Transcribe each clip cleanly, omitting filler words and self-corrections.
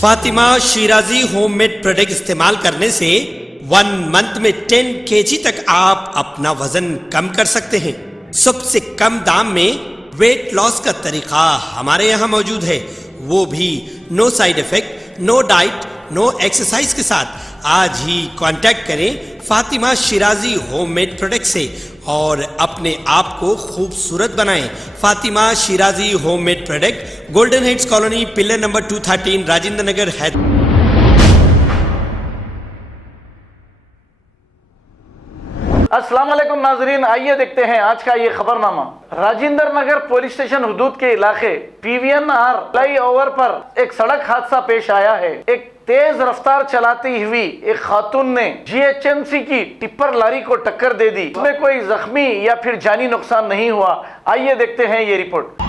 Fatima Shirazi homemade product इस्तेमाल करने से 1 month में 10 kg तक आप अपना वजन कम कर सकते हैं। सबसे कम दाम में वेट लॉस का तरीका हमारे यहाँ मौजूद है, वो भी no side effect, no diet, no exercise के साथ। आज ही कांटेक्ट करें फातिमा शिराजी होममेड प्रोडक्ट से और अपने आप को खूबसूरत बनाएं। Fatima Shirazi homemade product, golden heads colony, pillar number 213, Rajendra Nagar, Hyderabad. अस्सलाम वालेकुम नाजरीन, आइए देखते हैं आज का ये खबरनामा। राजेंद्र नगर पुलिस स्टेशन हुदूद के इलाके PVNR फ्लाईओवर पर एक सड़क हादसा पेश आया है। एक तेज रफ्तार चलाती हुई एक खातून ने GHMC की टिप्पर लारी को टक्कर दे दी। इसमें कोई जख्मी या फिर जानी नुकसान नहीं हुआ। आइए देखते हैं ये रिपोर्ट।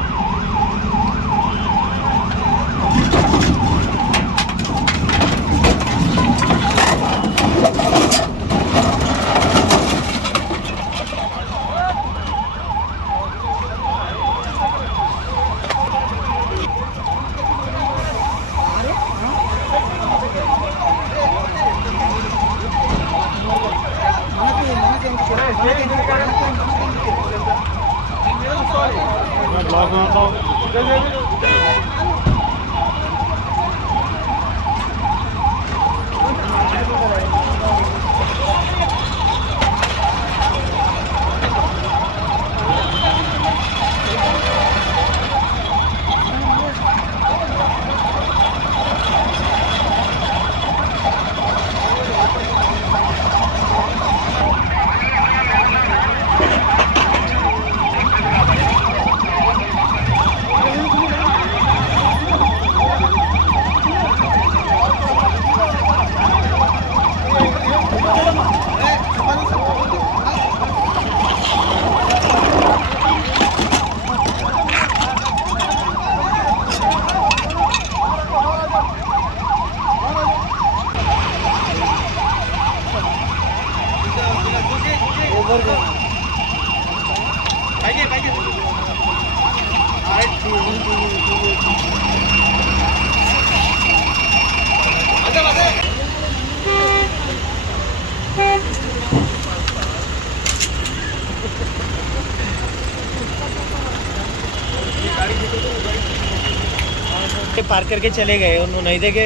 पार करके चले गए, उन्होंने नहीं देखे,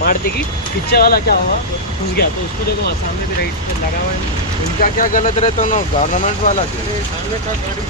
मार देगी। पीछे वाला क्या हुआ, घुस गया। तो उसको देखो सामने भी राइट पर लगा हुआ है। इनका क्या गलत रहता ना, गवर्नमेंट वाला सामने का गाड़ी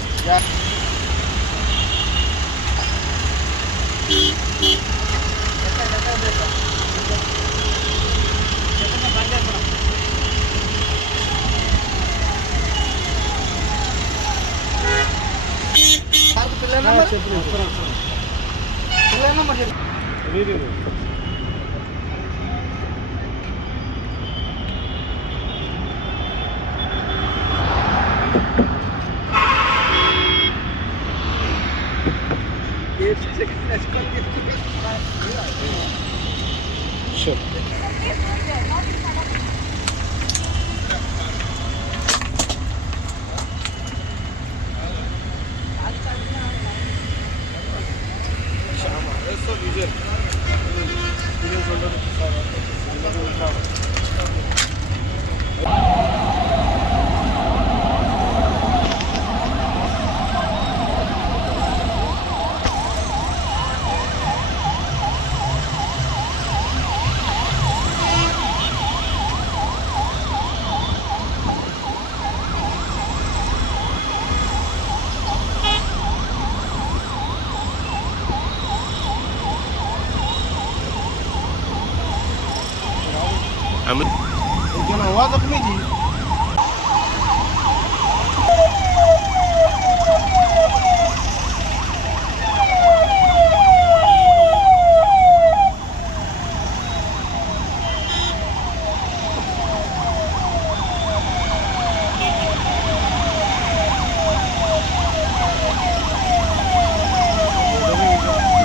हुआ जख्मी जी।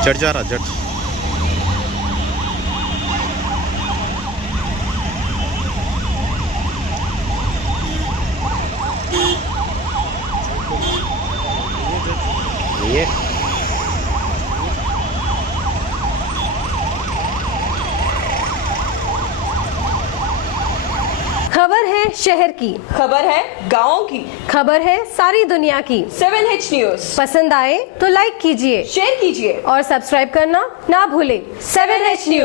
जट जा रहा जट। ये शहर की, खबर है गाँव की, खबर है सारी दुनिया की। 7H न्यूज पसंद आए तो लाइक कीजिए, शेयर कीजिए और सब्सक्राइब करना ना भूले। 7H news.